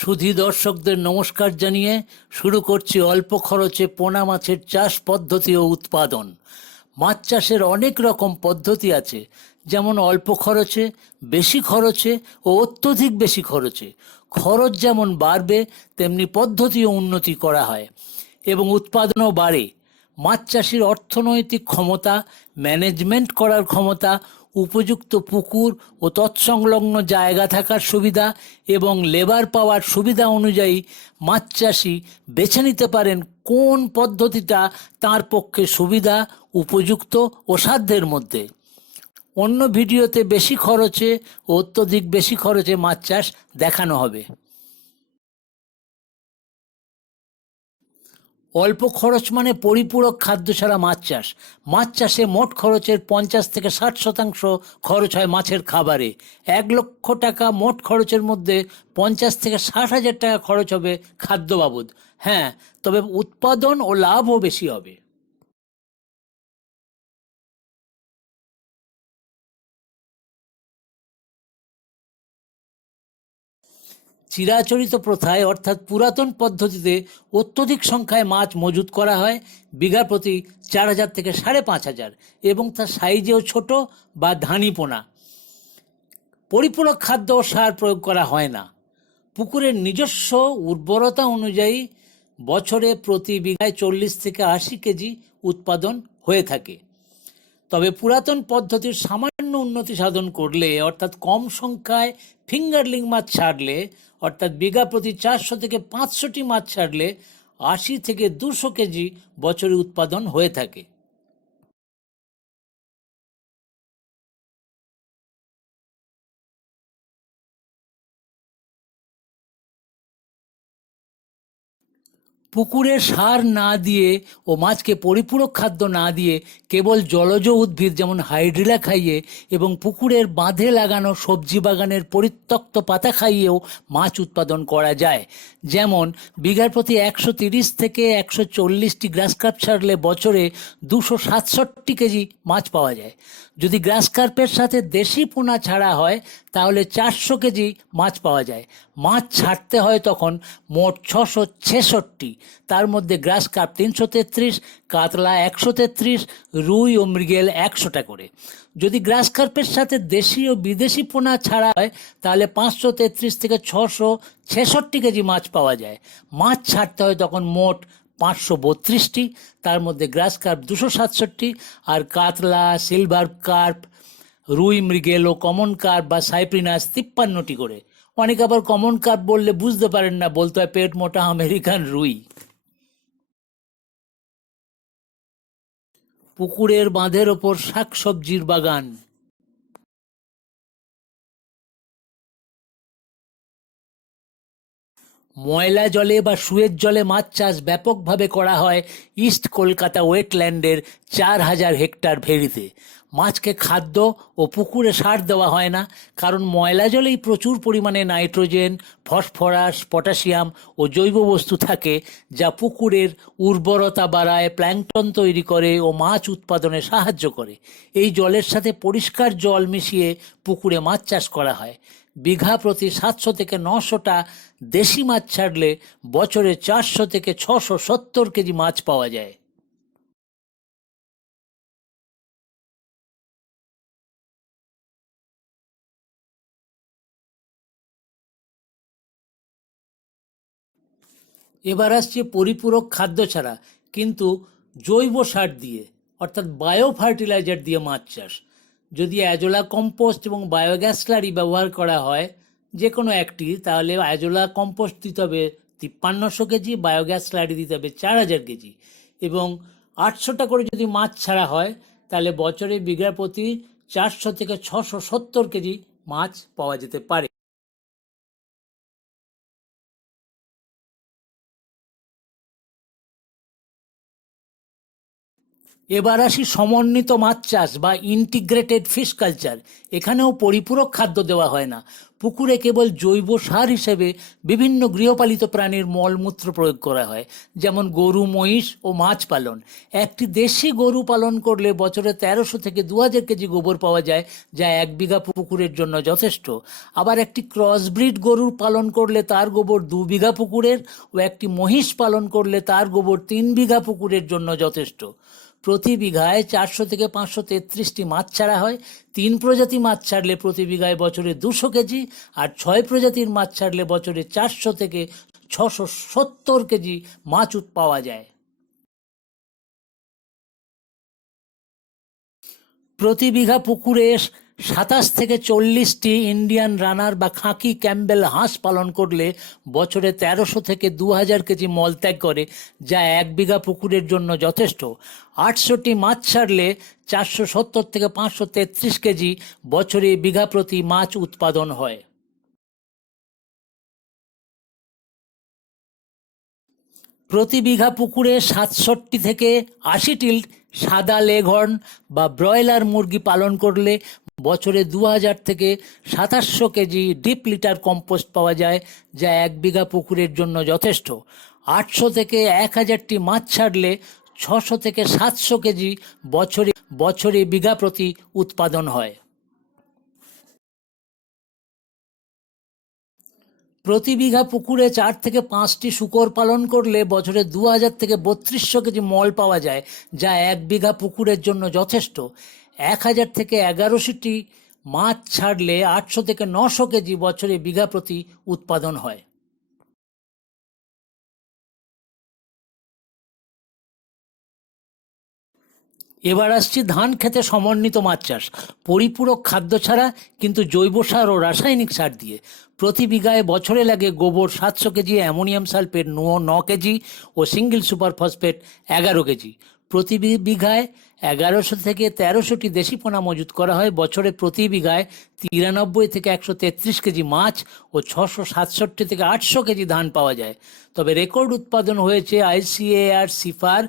সুধী দর্শকদের নমস্কার জানিয়ে শুরু করছি অল্প খরচে পোনা মাছের চাষ পদ্ধতি ও উৎপাদন। মাছ চাষের অনেক রকম পদ্ধতি আছে, যেমন অল্প খরচে, বেশি খরচে ও অত্যধিক বেশি খরচে। খরচ যেমন বাড়বে, তেমনি পদ্ধতিও উন্নতি করা হয় এবং উৎপাদনও বাড়ে। মাছ চাষির অর্থনৈতিক ক্ষমতা, ম্যানেজমেন্ট করার ক্ষমতা উপযুক্ত পুকুর ও তৎসংলগ্ন জায়গা থাকার সুবিধা এবং লেবার পাওয়ার সুবিধা অনুযায়ী মাছ চাষি বেছে নিতে পারেন কোন পদ্ধতিটা তার পক্ষে সুবিধা, উপযুক্ত ও সাধ্যের মধ্যে। অন্য ভিডিওতে বেশি খরচে ও অত্যধিক বেশি খরচে মাছ চাষ দেখানো হবে। অল্প খরচ মানে পরিপূরক খাদ্য ছাড়া মাছ চাষ। মাছ চাষে মোট খরচের পঞ্চাশ থেকে ষাট শতাংশ খরচ হয় মাছের খাবারে। এক লক্ষ টাকা মোট খরচের মধ্যে পঞ্চাশ থেকে ষাট হাজার টাকা খরচ হবে খাদ্য বাবদ। হ্যাঁ তবে উৎপাদন ও লাভও বেশি হবে। চিরাচরিত প্রথায় অর্থাৎ পুরাতন পদ্ধতিতে অত্যধিক সংখ্যায় মাছ মজুত করা হয় বিঘা প্রতি চার হাজার থেকে সাড়ে পাঁচ হাজার, এবং তার সাইজেও ছোট বা ধানি পোনা পরিপূরক খাদ্য ও সার প্রয়োগ করা হয় না। পুকুরের নিজস্ব উর্বরতা অনুযায়ী বছরে প্রতি বিঘায় চল্লিশ থেকে আশি কেজি উৎপাদন হয়ে থাকে। তবে পুরাতন পদ্ধতির সামান্য উন্নতি সাধন করলে, অর্থাৎ কম সংখ্যায় ফিঙ্গারলিং মাছ ছাড়লে, অর্থাৎ বিঘা প্রতি চারশো থেকে পাঁচশোটি মাছ ছাড়লে আশি থেকে দুশো কেজি বছরে উৎপাদন হয়ে থাকে। পুকুরে সার না দিয়ে ও মাছকে পরিপূরক খাদ্য না দিয়ে কেবল জলজ উদ্ভিদ যেমন হাইড্রিলা খাইয়ে এবং পুকুরের বাঁধে লাগানো সবজি বাগানের পরিত্যক্ত পাতা খাইয়েও মাছ উৎপাদন করা যায়। যেমন বিঘার প্রতি একশো তিরিশ থেকে একশো চল্লিশটি গ্রাস কাপ ছাড়লে বছরে দুশো সাতষট্টি কেজি মাছ পাওয়া যায়। যদি গ্রাস কার্পের সাথে দেশি পোনা ছাড়া হয় তাহলে চারশো কেজি মাছ পাওয়া যায়। মাছ ছাড়তে হয় তখন মোট ছশো ছেষট্টি। তার মধ্যে গ্রাস কার্প তিনশো তেত্রিশ, কাতলা একশো তেত্রিশ, রুই ও মৃগেল একশোটা করে। যদি গ্রাস কার্পের সাথে দেশি ও বিদেশি পোনা ছাড়া হয়, তাহলে পাঁচশো তেত্রিশ থেকে ছশো ছেষট্টি কেজি মাছ পাওয়া যায়। মাছ ছাড়তে হয় তখন মোট পাঁচশো বত্রিশটি, তার মধ্যে গ্রাস কার্প দুশো সাতষট্টি আর কাতলা, সিলভার কার্প রুই মৃগেলো কমন কার্প বা সাইপ্রিনাস তিপ্পান্নটি করে। অনেক আবার কমন কার্প বললে বুঝতে পারেন না, বলতে হয় পেট মোটা আমেরিকান রুই। পুকুরের বাঁধের ওপর শাকসবজির বাগান। ময়লা জলে বা সুয়ের জলে মাছ চাষ ব্যাপকভাবে করা হয় ইস্ট কলকাতা ওয়েটল্যান্ডের চার হাজার হেক্টর ভেরিতে। মাছকে খাদ্য ও পুকুরে সার দেওয়া হয় না, কারণ ময়লা জলেই প্রচুর পরিমাণে নাইট্রোজেন, ফসফরাস, পটাশিয়াম ও জৈব বস্তু থাকে, যা পুকুরের উর্বরতা বাড়ায় প্ল্যাঙ্কটন তৈরি করে ও মাছ উৎপাদনে সাহায্য করে। এই জলের সাথে পরিষ্কার জল মিশিয়ে পুকুরে মাছ চাষ করা হয়। বিঘা প্রতি সাতশো থেকে নশোটা দেশি মাছ ছাড়লে বছরে চারশো থেকে ছশো সত্তর কেজি মাছ পাওয়া যায়। এবার আসছে পরিপূরক খাদ্য ছাড়া, কিন্তু জৈব সার দিয়ে, অর্থাৎ বায়ো ফার্টিলাইজার দিয়ে মাছ চাষ। যদি অ্যাজোলা কম্পোস্ট এবং বায়োগ্যাস স্লারি ব্যবহার করা হয় যে কোনো একটি, তাহলে অ্যাজোলা কম্পোস্ট দিতে হবে তিপ্পান্নশো কেজি, বায়োগ্যাস স্লারি দিতে হবে চার হাজার কেজি। এবং আটশোটা করে যদি মাছ ছাড়া হয়, তাহলে বছরে বিঘা প্রতি চারশো থেকে ছশো সত্তর কেজি মাছ পাওয়া যেতে পারে। এবার আসি সমন্বিত মাছ চাষ বা ইন্টিগ্রেটেড ফিশ কালচার এখানেও পরিপূরক খাদ্য দেওয়া হয় না। পুকুরে কেবল জৈব সার হিসেবে বিভিন্ন গৃহপালিত প্রাণীর মলমূত্র প্রয়োগ করা হয়, যেমন গরু, মহিষ ও মাছ পালন। একটি দেশি গরু পালন করলে বছরে তেরোশো থেকে দু হাজার কেজি গোবর পাওয়া যায়, যা এক বিঘা পুকুরের জন্য যথেষ্ট। আবার একটি ক্রসব্রিড গরুর পালন করলে তার গোবর দু বিঘা পুকুরের ও একটি মহিষ পালন করলে তার গোবর তিন বিঘা পুকুরের জন্য যথেষ্ট। প্রতি বিঘায় চারশো থেকে পাঁচশো তেত্রিশটি মাছ ছাড়া হয় তিন প্রজাতি মাছ ছাড়লে প্রতি বিঘায় বছরে দুশো কেজি আর ছয় প্রজাতির মাছ ছাড়লে বছরে চারশো থেকে ছশো সত্তর কেজি মাছ উৎ পাওয়া যায়। প্রতি বিঘা পুকুরে সাতাশ থেকে চল্লিশটি ইন্ডিয়ান রানার বা খাঁকি ক্যাম্বেল হাঁস পালন করলে বছরে তেরোশো থেকে দু হাজার কেজি মলত্যাগ করে, যা এক বিঘা পুকুরের জন্য যথেষ্ট। আটশোটি মাছ ছাড়লে চারশো সত্তর থেকে পাঁচশো তেত্রিশ কেজি বছরে বিঘা প্রতি মাছ উৎপাদন হয়। প্রতি বিঘা পুকুরে সাতষট্টি থেকে আশিটি সাদা লেঘর্ন বা ব্রয়লার মুরগি পালন করলে বছরে দু হাজার থেকে সাতাশশো কেজি ডিপ লিটার কম্পোস্ট পাওয়া যায়, যা এক বিঘা পুকুরের জন্য যথেষ্ট। আটশো থেকে এক হাজারটি মাছ ছাড়লে ছশো থেকে সাতশো কেজি বছরে বছরে বিঘা প্রতি উৎপাদন হয়। প্রতি বিঘা পুকুরে চার থেকে পাঁচটি শুকর পালন করলে বছরে দু হাজার থেকে বত্রিশশো কেজি মল পাওয়া যায়, যা এক বিঘা পুকুরের জন্য যথেষ্ট। এক হাজার থেকে এগারোশোটি মাছ ছাড়লে আটশো থেকে নশো কেজি বছরে বিঘা প্রতি উৎপাদন হয়। এবার আসছি ধান খেতে সমন্বিত মাছ চাষ। পরিপূরক খাদ্য ছাড়া কিন্তু জৈব সার ও রাসায়নিক সার দিয়ে। প্রতি বিঘায় বছরে লাগে গোবর সাতশো কেজি, অ্যামোনিয়াম সালফেট ন কেজি ও সিঙ্গেল সুপার ফসফেট এগারো কেজি। প্রতি বিঘায় এগারোশো থেকে তেরোশোটি দেশি পোনা মজুত করা হয়। বছরে প্রতি বিঘায় তিরানব্বই থেকে একশো তেত্রিশ কেজি মাছ ও ছশো সাতষট্টি থেকে আটশো কেজি ধান পাওয়া যায়। তবে রেকর্ড উৎপাদন হয়েছে ICAR CIFA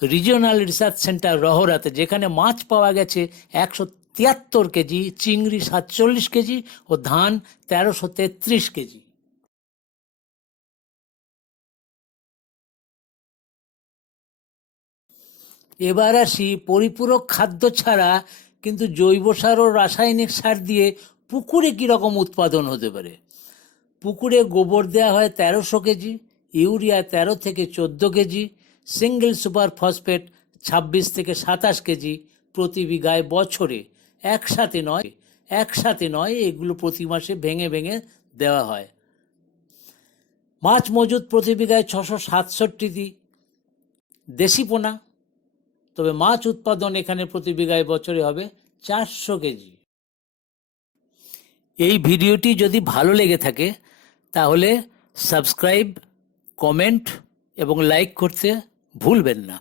regional research centre রহরাতে, যেখানে মাছ পাওয়া গেছে একশো তিয়াত্তর কেজি, চিংড়ি সাতচল্লিশ কেজি ও ধান তেরোশো তেত্রিশ কেজি। এবার আসি পরিপূরক খাদ্য ছাড়া কিন্তু জৈব সার ও রাসায়নিক সার দিয়ে পুকুরে কীরকম উৎপাদন হতে পারে? পুকুরে গোবর দেওয়া হয় তেরোশো কেজি, ইউরিয়া তেরো থেকে চোদ্দ কেজি, সিঙ্গেল সুপার ফসফেট ছাব্বিশ থেকে সাতাশ কেজি প্রতি বিঘায় বছরে। একসাথে নয় একসাথে নয়, এগুলো প্রতি মাসে ভেঙে ভেঙে দেওয়া হয়। মাছ মজুদ প্রতি বিঘায় ছশো সাতষট্টি দেশি পোনা তবে মাছ উৎপাদন এখানে প্রতি বিঘায় বছরে হবে চারশো কেজি। এই ভিডিওটি যদি ভালো লেগে থাকে, তাহলে সাবস্ক্রাইব, কমেন্ট এবং লাইক করতে ভুলবেন না।